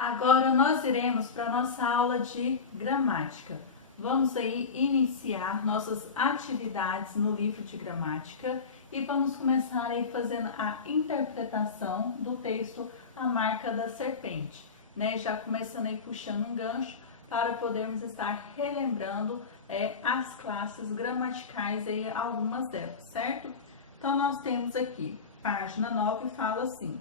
Agora nós iremos para a nossa aula de gramática. Vamos aí iniciar nossas atividades no livro de gramática e vamos começar aí fazendo a interpretação do texto A Marca da Serpente, né? Já começando aí puxando um gancho para podermos estar relembrando as classes gramaticais aí, algumas delas, certo? Então nós temos aqui, página 9 fala assim: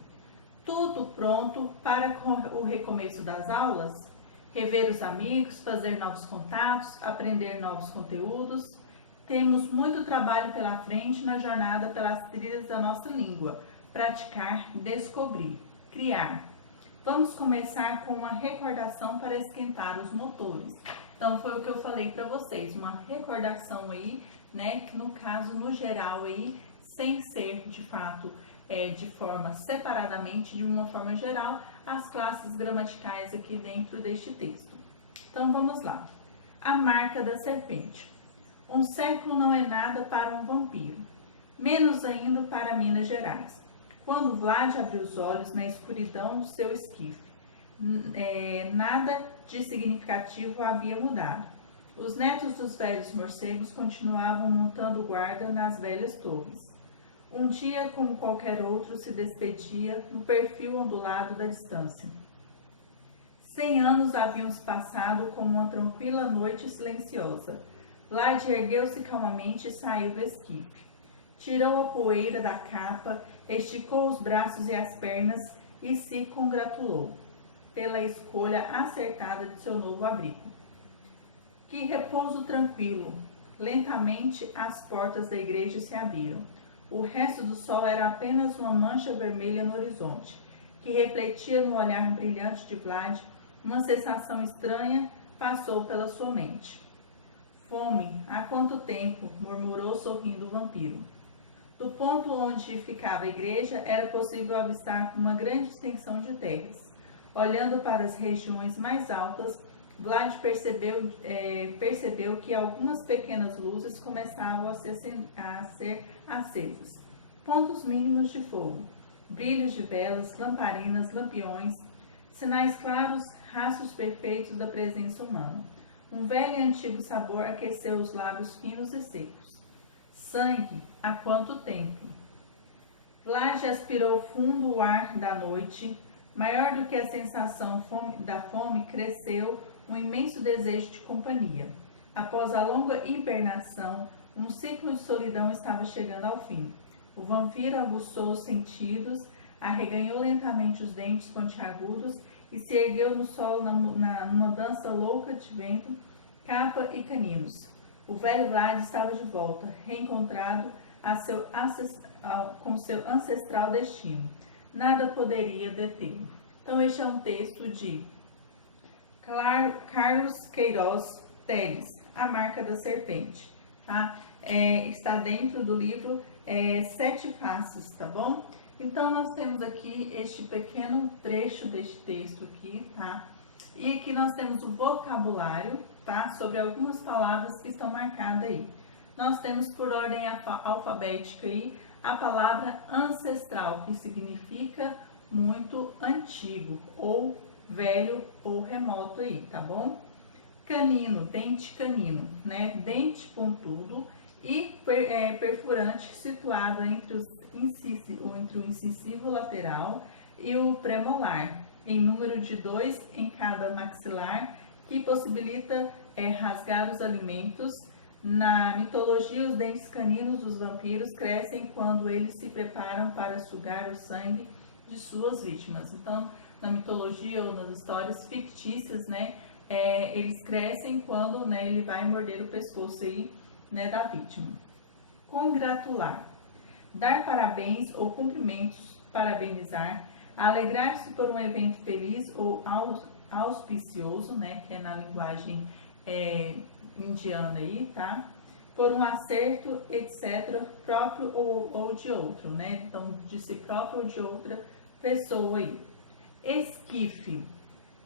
tudo pronto para o recomeço das aulas? Rever os amigos, fazer novos contatos, aprender novos conteúdos. Temos muito trabalho pela frente na jornada pelas trilhas da nossa língua. Praticar, descobrir, criar. Vamos começar com uma recordação para esquentar os motores. Então foi o que eu falei para vocês, uma recordação aí, né, que no caso, no geral aí, sem ser de fato de forma separadamente, de uma forma geral, as classes gramaticais aqui dentro deste texto. Então vamos lá. A marca da serpente. Um século não é nada para um vampiro, menos ainda para Minas Gerais. Quando Vlad abriu os olhos na escuridão do seu esquife, nada de significativo havia mudado. Os netos dos velhos morcegos continuavam montando guarda nas velhas torres. Um dia, como qualquer outro, se despedia no perfil ondulado da distância. 100 anos haviam se passado como uma tranquila noite silenciosa. Vlad ergueu-se calmamente e saiu do esquife. Tirou a poeira da capa, esticou os braços e as pernas e se congratulou pela escolha acertada de seu novo abrigo. Que repouso tranquilo! Lentamente as portas da igreja se abriram. O resto do sol era apenas uma mancha vermelha no horizonte, que refletia no olhar brilhante de Vlad. Uma sensação estranha passou pela sua mente. Fome, há quanto tempo? Murmurou sorrindo o vampiro. Do ponto onde ficava a igreja, era possível avistar uma grande extensão de terras. Olhando para as regiões mais altas, Vlad percebeu que algumas pequenas luzes começavam a ser acesas. Pontos mínimos de fogo, brilhos de velas, lamparinas, lampiões, sinais claros, rastros perfeitos da presença humana. Um velho e antigo sabor aqueceu os lábios finos e secos. Sangue, há quanto tempo? Vlad aspirou fundo o ar da noite. Maior do que a sensação da fome, cresceu um imenso desejo de companhia. Após a longa hibernação, um ciclo de solidão estava chegando ao fim. O vampiro aguçou os sentidos, arreganhou lentamente os dentes pontiagudos e se ergueu no solo numa dança louca de vento, capa e caninos. O velho Vlad estava de volta, reencontrado com seu ancestral destino. Nada poderia detê-lo. Então este é um texto de Carlos Queiroz Teles, A Marca da Serpente, tá? Está dentro do livro Sete Faces, tá bom? Então nós temos aqui este pequeno trecho deste texto aqui, tá? E aqui nós temos o vocabulário, tá? Sobre algumas palavras que estão marcadas aí. Nós temos por ordem alfabética aí a palavra ancestral, que significa muito antigo, ou velho ou remoto aí, tá bom? Canino, dente canino, né? Dente pontudo e perfurante situado entre o incisivo lateral e o premolar, em número de 2 em cada maxilar, que possibilita rasgar os alimentos. Na mitologia, os dentes caninos dos vampiros crescem quando eles se preparam para sugar o sangue de suas vítimas. Então, na mitologia ou nas histórias fictícias, né, eles crescem quando, né, ele vai morder o pescoço aí, né, da vítima. Congratular. Dar parabéns ou cumprimentos, parabenizar. Alegrar-se por um evento feliz ou auspicioso, né, que é na linguagem indiana aí, tá? Por um acerto, etc., próprio ou de outro, né? Então, de si próprio ou de outra pessoa aí. Esquife,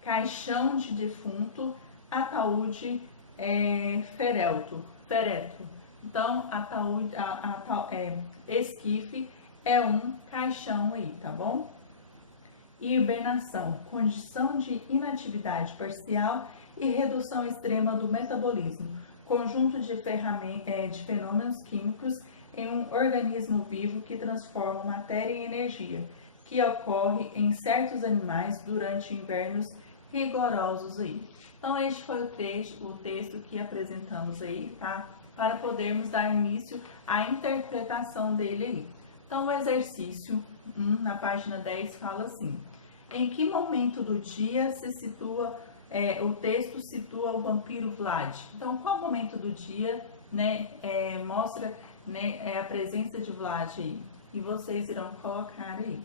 caixão de defunto, ataúde, féretro. Então, esquife é um caixão aí, tá bom? hibernação, condição de inatividade parcial e redução extrema do metabolismo, conjunto de fenômenos químicos em um organismo vivo que transforma matéria em energia, que ocorre em certos animais durante invernos rigorosos aí. Então este foi o texto que apresentamos aí, tá? Para podermos dar início à interpretação dele aí. Então o exercício 1, na página 10, fala assim: em que momento do dia se situa, o texto situa o vampiro Vlad? Então qual momento do dia, né, mostra, né, a presença de Vlad aí? E vocês irão colocar aí.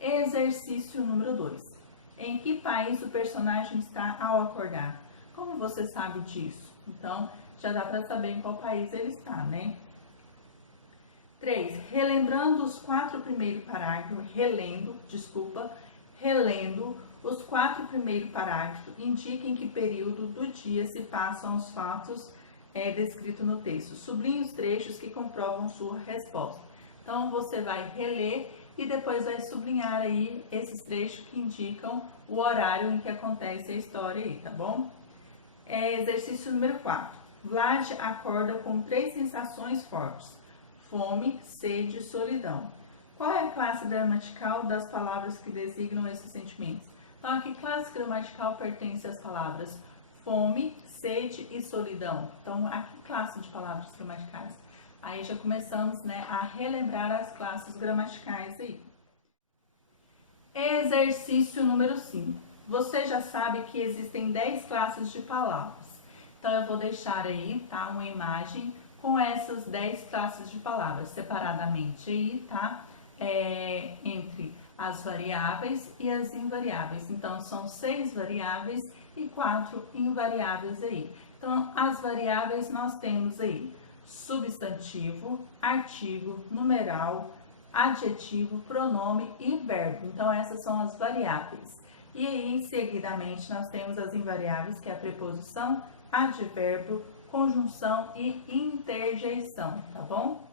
Exercício número 2. Em que país o personagem está ao acordar? Como você sabe disso? Então, já dá para saber em qual país ele está, né? 3. Relendo os 4 primeiros parágrafos, indique em que período do dia se passam os fatos descritos no texto. Sublinhe os trechos que comprovam sua resposta. Então, você vai reler e depois vai sublinhar aí esses trechos que indicam o horário em que acontece a história aí, tá bom? Exercício número 4. Vlad acorda com 3 sensações fortes: fome, sede e solidão. Qual é a classe gramatical das palavras que designam esses sentimentos? Então, a que classe gramatical pertence as palavras fome, sede e solidão? Então, a que classe de palavras gramaticais? Aí já começamos, né, a relembrar as classes gramaticais aí. Exercício número 5. Você já sabe que existem 10 classes de palavras. Então eu vou deixar aí, tá, uma imagem com essas 10 classes de palavras separadamente aí, tá? Entre as variáveis e as invariáveis. Então são 6 variáveis e 4 invariáveis aí. Então as variáveis nós temos aí substantivo, artigo, numeral, adjetivo, pronome e verbo. Então essas são as variáveis. E aí, seguidamente, nós temos as invariáveis, que é a preposição, advérbio, conjunção e interjeição, tá bom?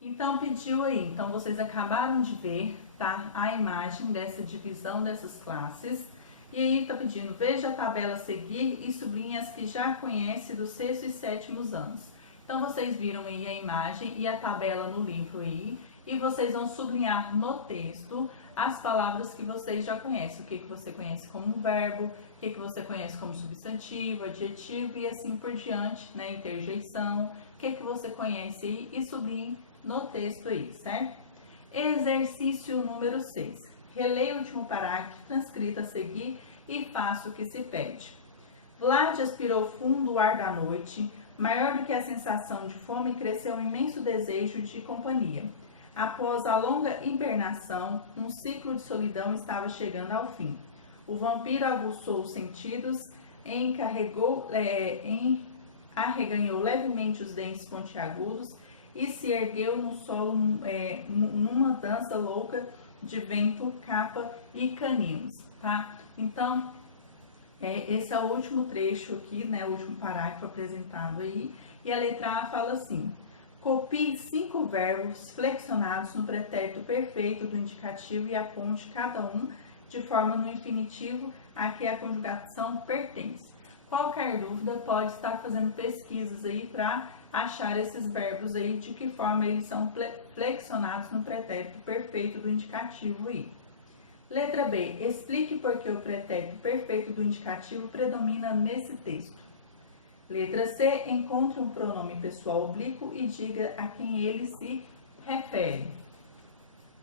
Então pediu aí, então vocês acabaram de ver, tá, a imagem dessa divisão dessas classes. E aí tá pedindo, veja a tabela a seguir e sublinhe as que já conhece dos 6º e 7º anos. Então vocês viram aí a imagem e a tabela no livro aí, e vocês vão sublinhar no texto as palavras que vocês já conhecem. O que você conhece como verbo, o que você conhece como substantivo, adjetivo e assim por diante, né, interjeição, o que você conhece aí, e sublinhe no texto aí, certo? Exercício número 6. Releia o último parágrafo transcrito a seguir e faça o que se pede. Vlad aspirou fundo o ar da noite. Maior do que a sensação de fome, cresceu um imenso desejo de companhia. Após a longa hibernação, um ciclo de solidão estava chegando ao fim. O vampiro aguçou os sentidos, arreganhou levemente os dentes pontiagudos e se ergueu no solo numa dança louca de vento, capa e caninos, tá? Então, esse é o último trecho aqui, né, o último parágrafo apresentado aí, e a letra A fala assim: copie 5 verbos flexionados no pretérito perfeito do indicativo e aponte cada um de forma no infinitivo a que a conjugação pertence. Qualquer dúvida pode estar fazendo pesquisas aí para achar esses verbos aí, de que forma eles são flexionados no pretérito perfeito do indicativo aí. Letra B. Explique por que o pretérito perfeito do indicativo predomina nesse texto. Letra C. Encontre um pronome pessoal oblíquo e diga a quem ele se refere.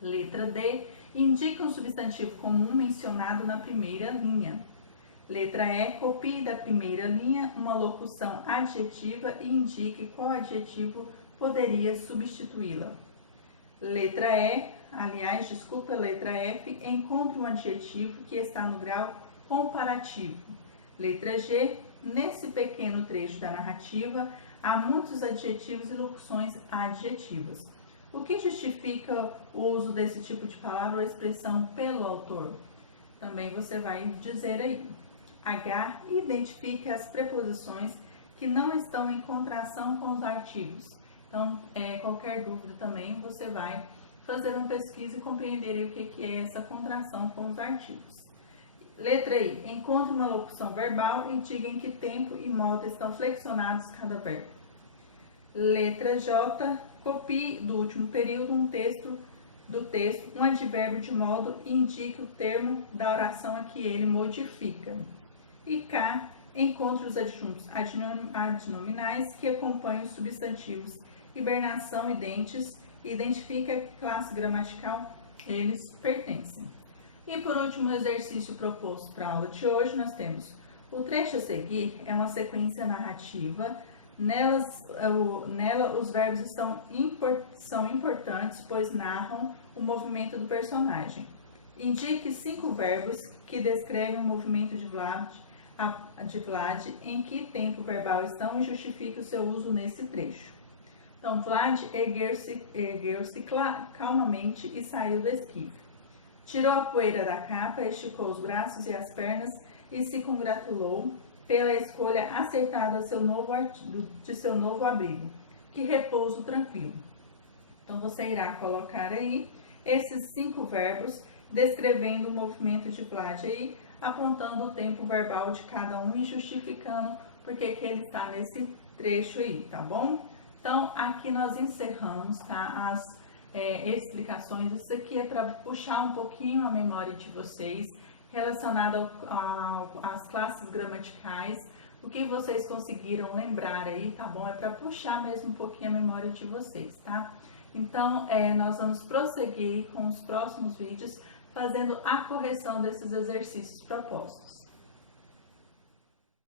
Letra D. Indique um substantivo comum mencionado na primeira linha. Letra E. Copie da primeira linha uma locução adjetiva e indique qual adjetivo poderia substituí-la. Letra F. Encontre um adjetivo que está no grau comparativo. Letra G. Nesse pequeno trecho da narrativa, há muitos adjetivos e locuções adjetivas. O que justifica o uso desse tipo de palavra ou expressão pelo autor? Também você vai dizer aí. H. Identifique as preposições que não estão em contração com os artigos. Então, qualquer dúvida também você vai fazer uma pesquisa e compreender o que é essa contração com os artigos. Letra I. Encontre uma locução verbal e diga em que tempo e modo estão flexionados cada verbo. Letra J. Copie do último período um advérbio de modo e indique o termo da oração a que ele modifica. E K. Encontre os adjuntos adnominais que acompanham os substantivos hibernação e dentes e identifique a que classe gramatical eles pertencem. E por último, o exercício proposto para a aula de hoje, nós temos o trecho a seguir, é uma sequência narrativa. Nela os verbos são importantes, pois narram o movimento do personagem. Indique 5 verbos que descrevem o movimento de Vlad, em que tempo verbal estão e justifique o seu uso nesse trecho. Então, Vlad ergueu-se calmamente e saiu do esquife. Tirou a poeira da capa, esticou os braços e as pernas e se congratulou pela escolha acertada de seu novo abrigo. Que repouso tranquilo. Então, você irá colocar aí esses 5 verbos descrevendo o movimento de Vlad aí, apontando o tempo verbal de cada um e justificando porque que ele está nesse trecho aí, tá bom? Então, aqui nós encerramos, tá, as explicações. Isso aqui é para puxar um pouquinho a memória de vocês, relacionado às classes gramaticais, o que vocês conseguiram lembrar aí, tá bom? É para puxar mesmo um pouquinho a memória de vocês, tá? Então, nós vamos prosseguir com os próximos vídeos, fazendo a correção desses exercícios propostos.